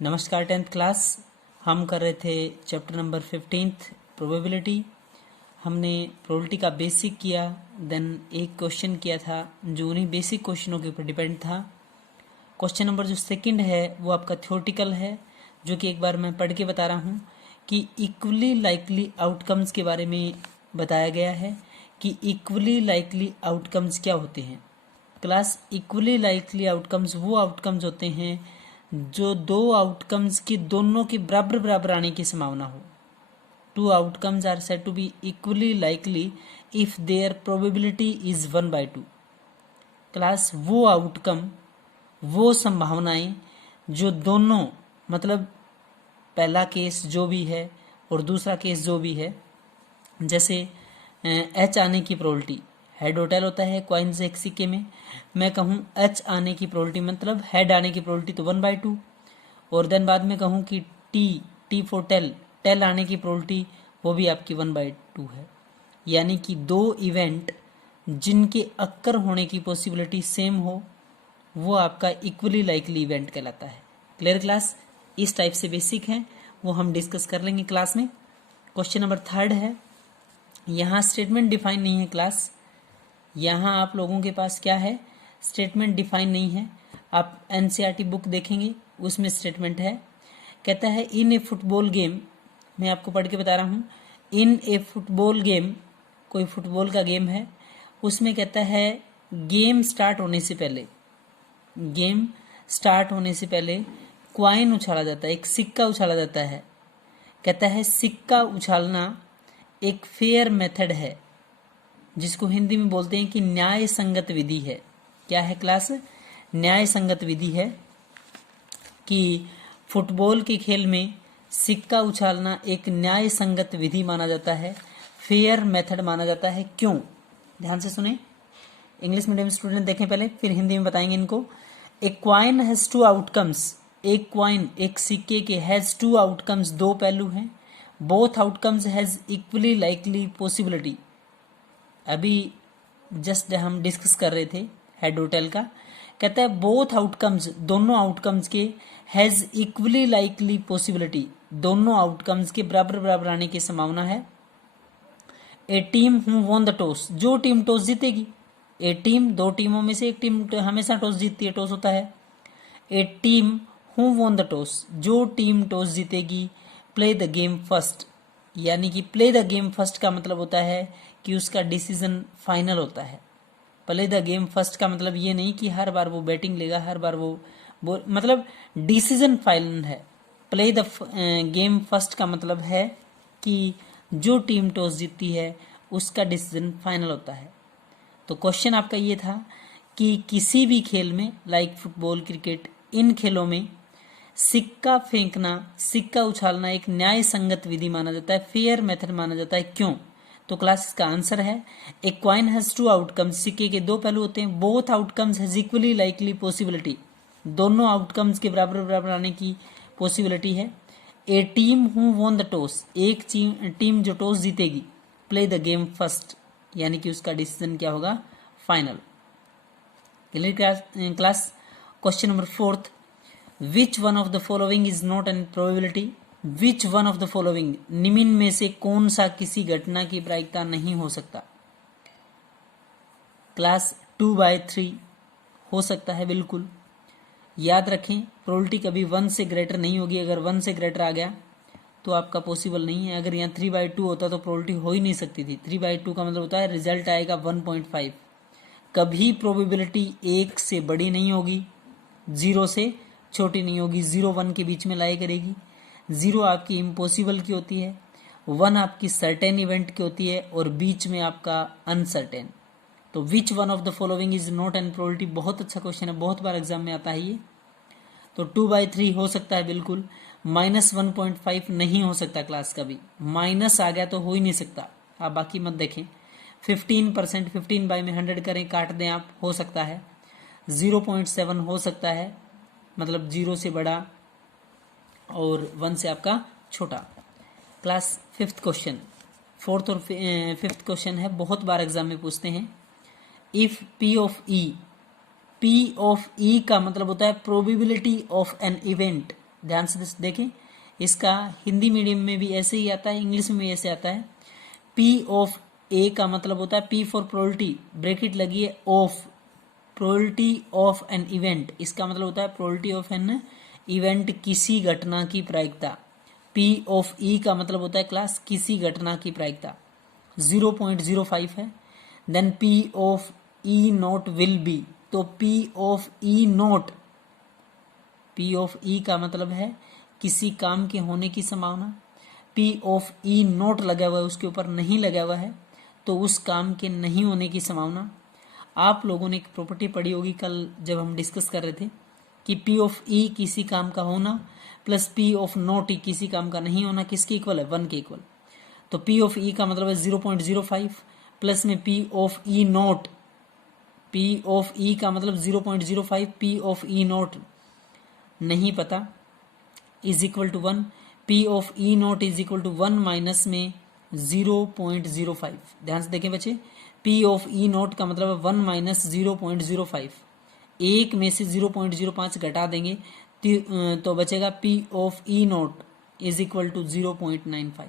नमस्कार 10th class. हम कर रहे थे चैप्टर नंबर 15 प्रोबेबिलिटी। हमने प्रोबेबिलिटी का बेसिक किया, देन एक क्वेश्चन किया था जो उन्हीं बेसिक क्वेश्चनों के ऊपर डिपेंड था। क्वेश्चन नंबर जो सेकंड है वो आपका थ्योरेटिकल है, जो कि एक बार मैं पढ़ के बता रहा हूँ कि इक्वली लाइकली आउटकम्स के बारे में बताया गया है कि इक्वली लाइकली आउटकम्स क्या होते हैं। क्लास इक्वली लाइकली आउटकम्स वो आउटकम्स होते हैं जो दो आउटकम्स की दोनों की बराबर बराबर आने की संभावना हो। Two outcomes are said to be equally likely if their probability is 1/2। Class वो आउटकम, वो संभावनाएं जो दोनों, मतलब पहला केस जो भी है और दूसरा केस जो भी है, जैसे एच आने की प्रोबेबिलिटी, हेड और टेल होता है कॉइन्स एक सिक्के में। मैं कहूँ एच आने की प्रोबेबिलिटी मतलब हेड आने की प्रोबेबिलिटी तो 1/2, और देन बाद में कहूँ कि टी फॉर टेल आने की प्रोबेबिलिटी वो भी आपकी 1/2 है। यानी कि दो इवेंट जिनके अक्कर होने की पॉसिबिलिटी सेम हो वो आपका इक्वली लाइकली इवेंट कहलाता है। Clear class? इस टाइप से बेसिक है, वो हम डिस्कस कर लेंगे क्लास में। क्वेश्चन नंबर 3 है, यहाँ स्टेटमेंट डिफाइन नहीं है क्लास। यहाँ आप लोगों के पास क्या है, स्टेटमेंट डिफाइन नहीं है। आप एनसीईआरटी बुक देखेंगे उसमें स्टेटमेंट है। कहता है इन ए फुटबॉल गेम, मैं आपको पढ़ के बता रहा हूँ। इन ए फुटबॉल गेम, कोई फुटबॉल का गेम है, उसमें कहता है गेम स्टार्ट होने से पहले क्वाइन उछाला जाता है, एक सिक्का उछाला जाता है। कहता है सिक्का उछालना एक फेयर मेथड है जिसको हिंदी में बोलते हैं कि न्याय संगत विधि है। क्या है क्लास? न्याय संगत विधि है कि फुटबॉल के खेल में सिक्का उछालना एक न्याय संगत विधि माना जाता है, फेयर मेथड माना जाता है। क्यों? ध्यान से सुने, इंग्लिश मीडियम स्टूडेंट देखें पहले, फिर हिंदी में बताएंगे इनको। A coin has two outcomes, एक क्वाइन एक सिक्के के हैज टू आउटकम्स, दो पहलू हैं। Both outcomes has equally likely possibility. अभी जस्ट हम डिस्कस कर रहे थे हेड और टेल का। कहता है बोथ आउटकम्स, दोनों आउटकम्स के हैज इक्वली लाइकली पॉसिबिलिटी, दोनों आउटकम्स के बराबर बराबर आने की संभावना है। A team who won the toss, जो टीम टॉस जीतेगी। ए टीम, दो टीमों में से एक टीम हमेशा टॉस जीतती है, टॉस होता है। A team who won the toss, जो टीम टॉस जीतेगी, प्ले द गेम फर्स्ट। यानी कि प्ले द गेम फर्स्ट का मतलब होता है कि उसका डिसीजन फाइनल होता है। प्ले द गेम फर्स्ट का मतलब ये नहीं कि हर बार वो बैटिंग लेगा, हर बार वो मतलब डिसीजन फाइनल है। प्ले द गेम फर्स्ट का मतलब है कि जो टीम टॉस जीतती है उसका डिसीजन फाइनल होता है। तो क्वेश्चन आपका ये था कि किसी भी खेल में, लाइक फुटबॉल, क्रिकेट, इन खेलों में सिक्का फेंकना, सिक्का उछालना एक न्याय संगत विधि माना जाता है, फेयर मेथड माना जाता है। क्यों? तो क्लास इसका आंसर है a coin has two outcomes, सिक्के के दो पहलू होते हैं। Both outcomes has equally likely possibility, दोनों आउटकम्स के बराबर बराबर आने की पॉसिबिलिटी है। A team who won the toss, एक टीम जो टॉस जीतेगी, प्ले द गेम फर्स्ट, यानी कि उसका डिसीजन क्या होगा, final. Clear class? Question number 4, which one of the following is not an probability. Which one of the following, निम्न में से कौन सा किसी घटना की प्रायिकता नहीं हो सकता। क्लास 2/3 हो सकता है, बिल्कुल याद रखें। प्रोबेबिलिटी कभी 1 से ग्रेटर नहीं होगी। अगर 1 से ग्रेटर आ गया तो आपका पॉसिबल नहीं है। अगर यहाँ 3/2 होता तो प्रोबेबिलिटी हो ही नहीं सकती थी। 3/2 का मतलब होता है रिजल्ट आएगा 1.5। कभी प्रोबेबिलिटी 1 से बड़ी नहीं होगी, 0 से छोटी नहीं होगी। 0-1 के बीच में लाई करेगी। 0 आपकी इम्पॉसिबल की होती है, 1 आपकी सर्टेन इवेंट की होती है, और बीच में आपका अनसर्टेन। तो विच one of the following is not an probability, बहुत अच्छा क्वेश्चन है, बहुत बार एग्जाम में आता है ये। तो 2/3 हो सकता है बिल्कुल। -1.5 नहीं हो सकता क्लास का भी, माइनस आ गया तो हो ही नहीं सकता। आप बाकी मत देखें। 15%, 15 बाई में 100 करें, काट दें आप, हो सकता है। 0.7 हो सकता है, मतलब 0 से बड़ा और 1 से आपका छोटा। क्लास 5th क्वेश्चन, 4th और 5th क्वेश्चन है, बहुत बार एग्जाम में पूछते हैं। If P of E, P of E का मतलब होता है प्रोबेबिलिटी ऑफ एन इवेंट, ध्यान से देखें, इसका हिंदी मीडियम में भी ऐसे ही आता है, इंग्लिश में भी ऐसे आता है। पी ऑफ ए का मतलब होता है पी फॉर प्रोबेबिलिटी, ब्रैकेट लगी है, of probability of an event, इसका मतलब होता है प्रोबेबिलिटी ऑफ एन इवेंट, किसी घटना की प्रायिकता। पी ऑफ ई का मतलब होता है क्लास किसी घटना की प्रायिकता, 0.05 है। Then P of E not will be, तो P of E not, P of E का मतलब है किसी काम के होने की संभावना। पी ऑफ ई नॉट लगा हुआ है, उसके ऊपर नहीं लगा हुआ है, तो उस काम के नहीं होने की संभावना। आप लोगों ने एक प्रॉपर्टी पढ़ी होगी कल जब हम डिस्कस कर रहे थे कि पी ऑफ ई किसी काम का होना plus P of not E किसी काम का नहीं होना किसके इक्वल है, 1 के इक्वल। तो पी ऑफ ई का मतलब है 0.05 प्लस में P of E not, P of E का मतलब 0.05, पी ऑफ ई नॉट नहीं पता, is equal to 1, P of E not is equal to 1 minus में 0.05। ध्यान से देखें बच्चे, पी ऑफ ई नॉट का मतलब है 1 माइनस 0.05, एक में से 0.05 घटा देंगे तो बचेगा P of E not is equal to 0.95।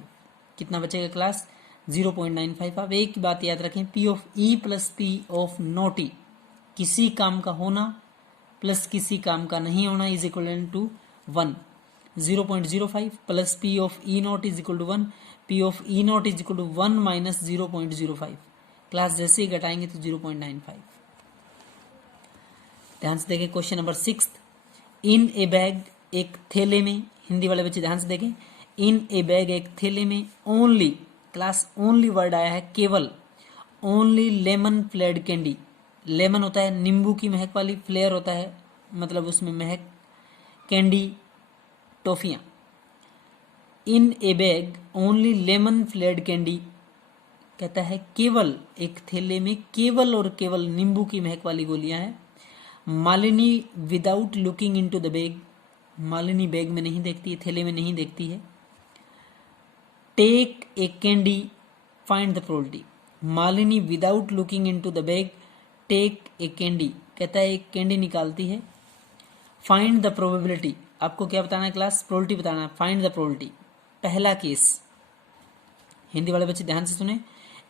कितना बचेगा क्लास, 0.95। अब एक बात याद रखें, P of E plus P of not E, किसी काम का होना प्लस किसी काम का नहीं होना is equal to 1। 0.05 plus P of E not is equal to 1, P of E not is equal to 1 minus 0.05, class जैसे ही घटाएंगे तो 0.95। ध्यान से देखें question number 6, in a bag, एक थैले में, हिंदी वाले बच्चे ध्यान से देखें, इन ए बैग एक थैले में, ओनली, क्लास ओनली वर्ड आया है केवल, only lemon flavoured candy, lemon होता है नींबू की महक वाली, फ्लेवर होता है मतलब उसमें महक, कैंडी टॉफियां। In a bag only lemon flavoured candy, कहता है केवल एक थैले में केवल और केवल नींबू की महक वाली गोलियां हैं। Malini without looking into the bag, Malini bag में नहीं देखती है, थैले में नहीं देखती है। Take a candy find the probability, Malini without looking into the bag take a candy, कहता है एक कैंडी निकालती है। फाइंड द प्रोबेबिलिटी, आपको क्या बताना है क्लास, प्रोबेबिलिटी बताना है। फाइंड द प्रोबेबिलिटी, पहला केस, हिंदी वाले बच्चे ध्यान से सुने,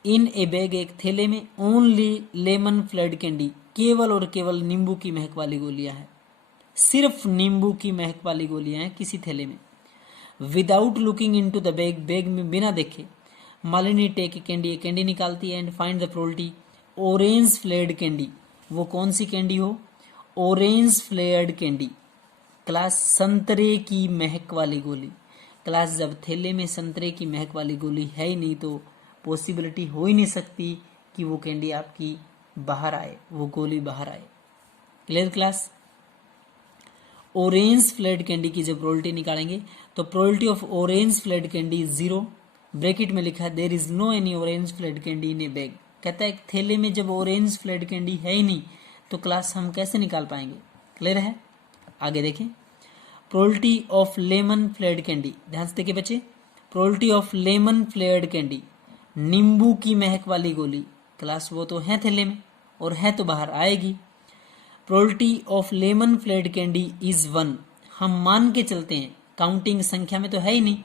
इन ए बैग एक थैले में, ओनली लेमन फ्लेवर्ड कैंडी, केवल और केवल नींबू की महक वाली गोलियां हैं, सिर्फ नींबू की महक वाली गोलियां हैं किसी थैले में। Without looking into the bag, bag में बिना देखे, मालिनी टेक कैंडी, कैंडी निकालती है। And find the probability, orange flavoured candy, वो कौन सी कैंडी हो, ऑरेंज फ्लेवर्ड कैंडी, क्लास संतरे की महक वाली गोली। क्लास जब थैले में संतरे की महक वाली गोली है ही नहीं तो पॉसिबिलिटी हो ही नहीं सकती कि वो कैंडी आपकी बाहर आए, वो गोली बाहर आए। Clear class. Orange flavoured candy की जब प्रोबेबिलिटी निकालेंगे तो probability of orange flavoured candy is 0, bracket में लिखा है there is no any orange flavoured candy in a bag, कहता है थैले में जब ऑरेंज फ्लेवर्ड कैंडी है ही नहीं तो क्लास हम कैसे निकाल पाएंगे। क्लियर है, आगे देखें। Probability of lemon flavoured candy, ध्यान से देखिए बच्चे, probability of lemon flavoured candy, नींबू की महक वाली गोली, क्लास वो तो है थैले में और है तो बाहर आएगी। Probability of lemon flavoured candy is 1, हम मान के चलते हैं, काउंटिंग संख्या में तो है ही नहीं।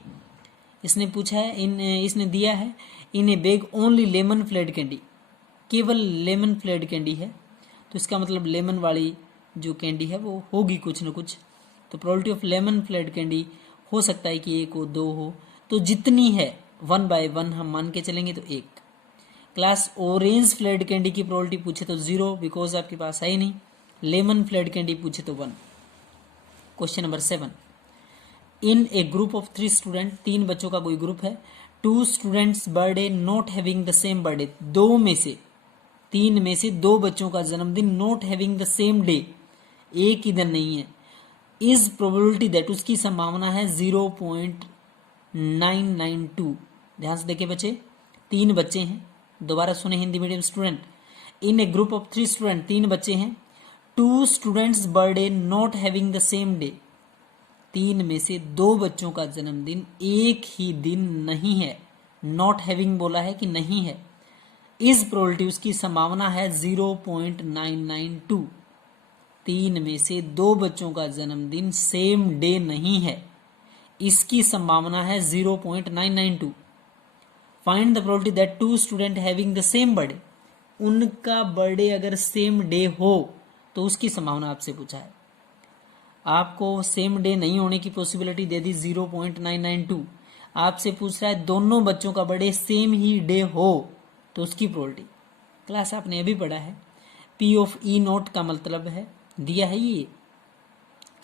इसने पूछा है, इसने दिया है in a bag only lemon flavoured candy, केवल लेमन फ्लेवर्ड कैंडी है, तो इसका मतलब लेमन वाली जो कैंडी है वो होगी कुछ न कुछ। तो probability of lemon flavoured candy हो सकता है कि 1 हो 2 हो, तो जितनी है 1 बाय 1 हम मान के चलेंगे तो 1। क्लास ऑरेंज फ्लेवर्ड कैंडी की प्रोबेबिलिटी पूछे तो 0 बिकॉज आपके पास है ही नहीं, लेमन फ्लेवर्ड कैंडी पूछे तो 1। Question number 7, in A group of 3 student, 3 बच्चों का कोई ग्रुप है, 2 students birthday not having the same birthday, 3 में से 2 बच्चों का जन्मदिन not having the same day, एक ही दिन नहीं है, इज प्रोबेबिलिटी दैट, उसकी संभावना है 0.992। ध्यान से देखिए बच्चे, 3 बच्चे हैं, दोबारा सुने Hindi medium student, in A group of 3 student, 3 बच्चे हैं, 2 students birthday not having the same day, 3 में से 2 बच्चों का जन्मदिन एक ही दिन नहीं है, नॉट हैविंग बोला है कि नहीं है, इज प्रोबेबिलिटी उसकी संभावना है 0.992। 3 में से 2 बच्चों का जन्मदिन सेम डे नहीं है, इसकी संभावना है 0.992। Find the probability that 2 student having the same birthday, उनका बर्थडे अगर सेम डे हो तो उसकी संभावना आपसे पूछा है। आपको सेम डे नहीं होने की पॉसिबिलिटी दे दी 0.992। आपसे पूछ रहा है दोनों बच्चों का बर्थडे सेम ही डे हो तो उसकी प्रोबेबिलिटी। क्लास आपने अभी पढ़ा है, पी ऑफ ई नोट का मतलब है दिया है ये,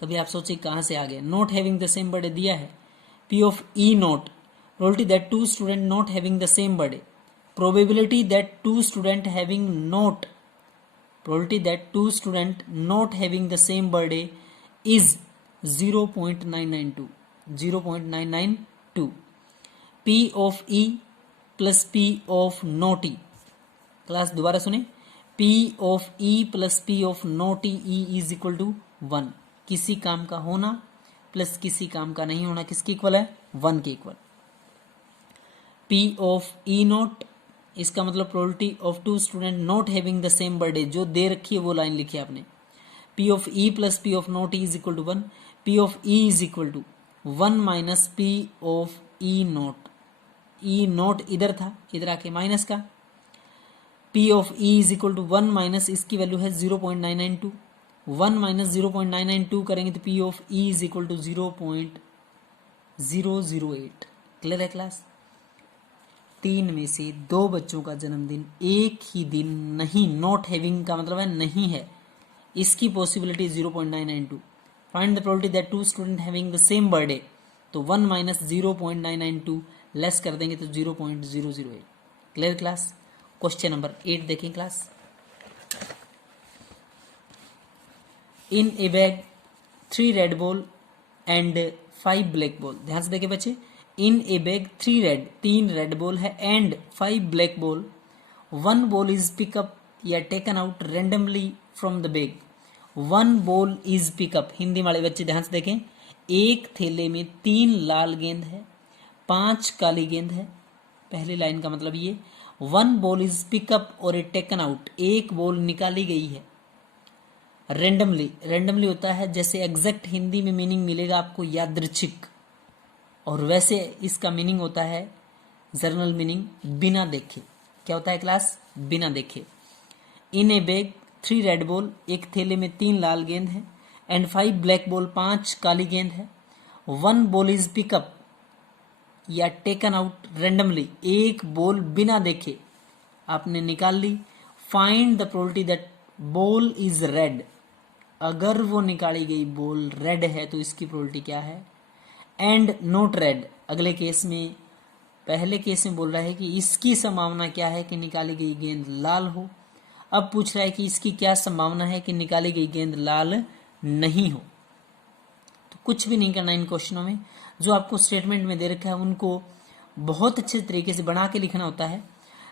कभी आप सोचिए कहाँ से आ गया, not having the same birthday दिया है, P of E note probability that 2 student not having the same birthday, probability that 2 student having not probability that 2 student not having the same birthday is 0.992 0.992। p of e plus p of not e, class दोबारा सुने, p of e plus p of not e is equal to 1। किसी काम का होना plus किसी काम का नहीं होना किसके इक्वल है, 1 के equal. p of e not, इसका मतलब probability of 2 student not having the same birthday, जो दे रखी है वो लाइन लिखी है आपने। p of e plus p of not e is equal to 1, p of e is equal to 1 minus p of e not, e not इधर था, इधर आके माइनस का, p of e is equal to 1 minus इसकी value है 0.992, 1 minus 0.992 करेंगे तो p of e is equal to 0.008। Clear है क्लास। 3 में से 2 बच्चों का जन्मदिन एक ही दिन नहीं, नॉट हैविंग का मतलब है नहीं है, इसकी possibility 0.992। Find the probability that 2 student having the same birthday, तो 1 माइनस 0.992 लेस कर देंगे तो 0.008। Clear class. क्वेश्चन नंबर 8 देखें class. In a bag 3 red ball and 5 black ball, ध्यान से देखें बच्चे, in a bag 3 red ball है and 5 black ball, 1 ball is pick up या taken out randomly from the bag, 1 ball is pick up. Hindi वाले बच्चे ध्यान से देखें, एक थैले में 3 लाल गेंद है, 5 काली गेंद है। पहली लाइन का मतलब ये, 1 बॉल इज पिकअप और ए टेकन आउट, एक बॉल निकाली गई है रेंडमली। रेंडमली होता है जैसे एग्जैक्ट हिंदी में मीनिंग मिलेगा आपको यादृच्छिक, और वैसे इसका मीनिंग होता है जर्नल मीनिंग बिना देखे। क्या होता है क्लास, बिना देखे। इन ए बैग 3 रेड बॉल, एक थैले में 3 लाल गेंद है, एंड 5 ब्लैक बॉल, 5 काली गेंद है, 1 बॉल इज पिकअप या टेकन आउट रेंडमली, एक बॉल बिना देखे आपने निकाल ली। Find the probability that ball is red, अगर वो निकाली गई बॉल रेड है तो इसकी प्रोबेबिलिटी क्या है। एंड नॉट रेड, अगले केस में, पहले केस में बोल रहा है कि इसकी संभावना क्या है कि निकाली गई गेंद लाल हो, अब पूछ रहा है कि इसकी क्या संभावना है कि निकाली गई गेंद लाल नहीं हो। तो कुछ भी नहीं करना इन क्वेश्चनों में, जो आपको स्टेटमेंट में दे रखा है उनको बहुत अच्छे तरीके से बना के लिखना होता है।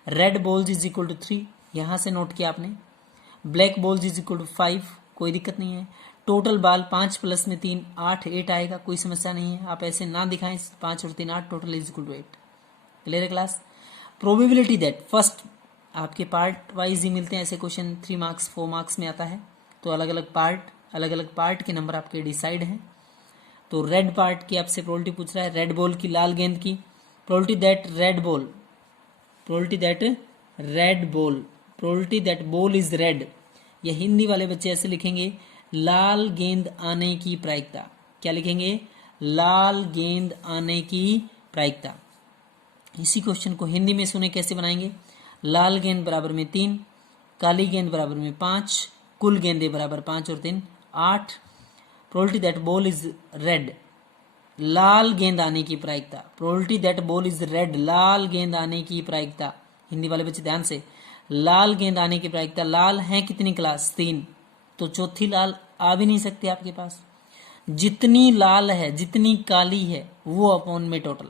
Red balls is equal to 3, यहां से नोट किया आपने, black balls is equal to 5, कोई दिक्कत नहीं है। टोटल बाल 5 प्लस में 3 8 आएगा, कोई समस्या नहीं है, आप ऐसे ना दिखाएं, 5 और 3 8, total is equal to 8। Clear है क्लास। प्रोबेबिलिटी दैट, फर्स्ट आपके पार्ट वाइज ही मिलते हैं ऐसे क्वेश्चन, 3 मार्क्स 4 मार्क्स में आता है, तो अलग अलग पार्ट के नंबर आपके डिसाइड हैं। तो रेड पार्ट की आपसे प्रोबेबिलिटी पूछ रहा है, रेड बॉल की, लाल गेंद की, probability that ball is red, या हिंदी वाले बच्चे ऐसे लिखेंगे, लाल गेंद आने की प्रायिकता। क्या लिखेंगे, लाल गेंद आने की प्रायिकता। इसी क्वेश्चन को हिंदी में सुने कैसे बनाएंगे, लाल गेंद बराबर में 3, काली गेंद बराबर में 5, कुल गेंदे बराबर 5 और 3 8। Probability that ball is red, लाल गेंद आने की प्रायिकता, probability that ball is red, लाल गेंद आने की प्रायिकता। हिंदी वाले बच्चे ध्यान से, लाल गेंद आने की प्रायिकता, लाल है कितनी क्लास, 3, तो चौथी लाल आ भी नहीं सकती आपके पास। जितनी लाल है, जितनी काली है वो अपॉन में टोटल,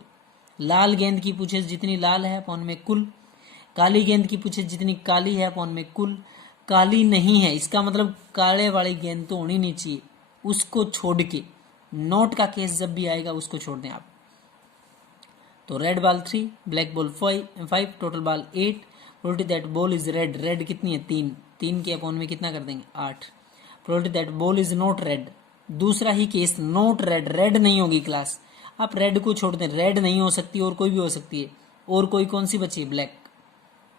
लाल गेंद की पूछे जितनी लाल है अपॉन में कुल, काली गेंद की पूछे जितनी काली है अपॉन में कुल, काली नहीं है इसका मतलब काले वाली गेंद तो होनी नहीं चाहिए, उसको छोड़ के, नोट का केस जब भी आएगा उसको छोड़ दें आप। तो red ball 3, black ball 5, total ball 8, probability that ball is red, red कितनी है 3 के अपॉन में कितना कर देंगे 8। Probability that ball is not red, दूसरा ही केस नॉट रेड, रेड नहीं होगी क्लास, आप रेड को छोड़ दें, रेड नहीं हो सकती और कोई भी हो सकती है, और कोई कौन सी बची है, ब्लैक।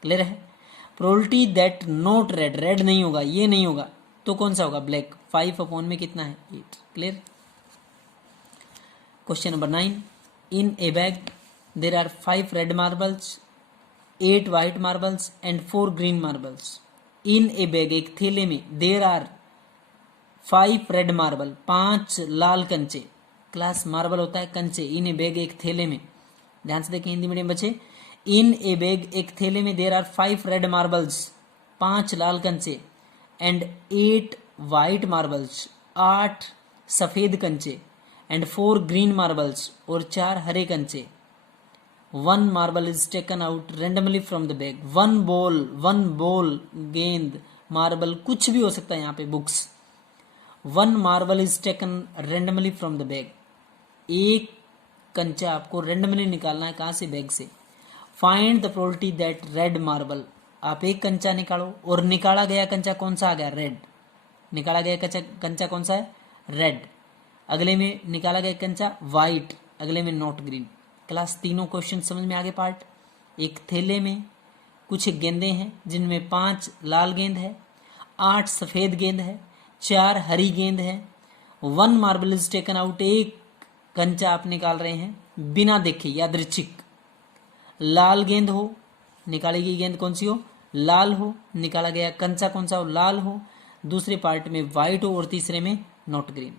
क्लियर है। Probability that not red, red नहीं होगा, ये नहीं होगा, तो कौन सा होगा, ब्लैक। 5 अपॉन में कितना है, 8। Clear. Question number 9, in a bag there are 5 red marbles, 8 white marbles and 4 green marbles. In a bag, एक थैले में, देर आर 5 रेड मार्बल, 5 लाल कंचे। क्लास मार्बल होता है कंचे, इन ए बैग, एक थैले में। ध्यान से देखें हिंदी मीडियम बच्चे, इन ए बैग, एक थैले में, देर आर 5 रेड मार्बल्स, 5 लाल कंचे, एंड 8 व्हाइट मार्बल्स, 8 सफेद कंचे, एंड 4 ग्रीन मार्बल्स, और 4 हरे कंचे। 1 marble is taken out randomly from the bag. One ball, गेंद, मार्बल, कुछ भी हो सकता है यहाँ पे, books. 1 marble is taken randomly from the bag, एक कंचा आपको रेंडमली निकालना है, कहाँ से, बैग से। Find the probability that red marble, आप एक कंचा निकालो, और निकाला गया कंचा कौन सा आ गया, रेड। निकाला गया कंचा कौन सा है, रेड। अगले में निकाला गया कंचा व्हाइट, अगले में नॉट ग्रीन। क्लास तीनों क्वेश्चन समझ में आगे। पार्ट, एक थैले में कुछ गेंदें हैं जिनमें 5 लाल गेंद है, 8 सफेद गेंद है, 4 हरी गेंद है। 1 मार्बल इज टेकन आउट, एक कंचा आप निकाल रहे हैं बिना देखे, यादृच्छिक। लाल गेंद हो, निकाली गई गेंद कौन सी हो, लाल हो, निकाला गया कंचा कौन सा हो, लाल हो। दूसरे पार्ट में व्हाइट हो, और तीसरे में नॉट ग्रीन।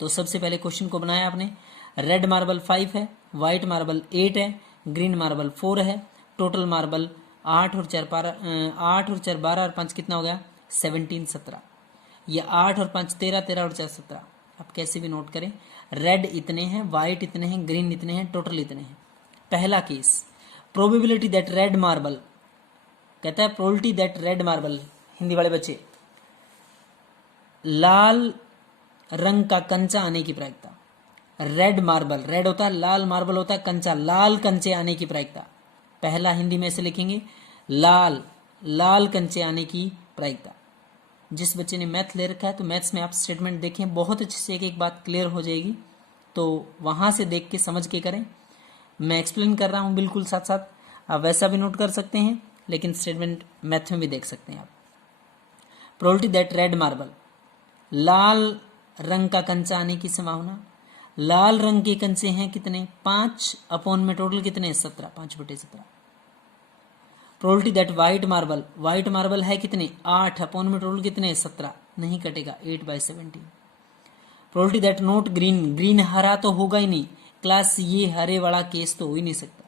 तो सबसे पहले क्वेश्चन को बनाया आपने, रेड मार्बल 5 है, व्हाइट मार्बल 8 है, ग्रीन मार्बल 4 है, टोटल मार्बल 8 और 4 12 और 5 कितना हो गया, 17 17। ये 8 और 5 13, 13 और 4 17। आप कैसे भी नोट करें, रेड इतने हैं, व्हाइट इतने हैं, ग्रीन इतने हैं, टोटल इतने हैं। पहला case, probability that red marble, कहता है probability that red marble, Hindi वाले बच्चे, लाल रंग का कंचा आने की प्रायिकता। रेड मार्बल, रेड होता है, लाल मार्बल होता है कंचा, लाल कंचे आने की प्रायिकता। पहला हिंदी में ऐसे लिखेंगे, लाल कंचे आने की प्रायिकता। जिस बच्चे ने मैथ ले रखा है तो मैथ्स में आप स्टेटमेंट देखें, बहुत अच्छे से एक एक बात क्लियर हो जाएगी, तो वहां से देख के समझ के करें। मैं एक्सप्लेन कर रहा हूं बिल्कुल साथ साथ, आप वैसा भी नोट कर सकते हैं, लेकिन स्टेटमेंट मैथ में भी देख सकते हैं आप। प्रोबेबिलिटी दैट रेड मार्बल, लाल रंग का कंचा आने की संभावना। लाल रंग के कंचे हैं कितने, 5 अपॉन में टोटल कितने, 17, 5/17। प्रोबेबिलिटी दैट व्हाइट मार्बल है कितने, 8 अपॉन में टोटल कितने, 17, नहीं कटेगा, 8/17। प्रोबेबिलिटी दैट नॉट ग्रीन हरा तो होगा ही नहीं, क्लास ये हरे वाला केस तो हो ही नहीं सकता,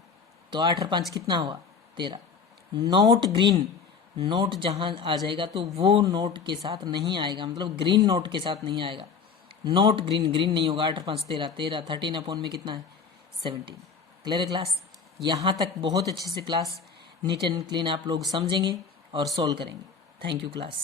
तो 8 और 5 कितना हुआ, 13। नॉट ग्रीन, नोट जहां आ जाएगा तो वो नोट के साथ नहीं आएगा, मतलब ग्रीन नोट के साथ नहीं आएगा। नॉट ग्रीन नहीं होगा, 8 और 5 13, 13 अपॉन में कितना है, 17। क्लियर है क्लास। यहां तक बहुत अच्छे से क्लास नीट एंड क्लीन आप लोग समझेंगे और सॉल्व करेंगे। Thank you class.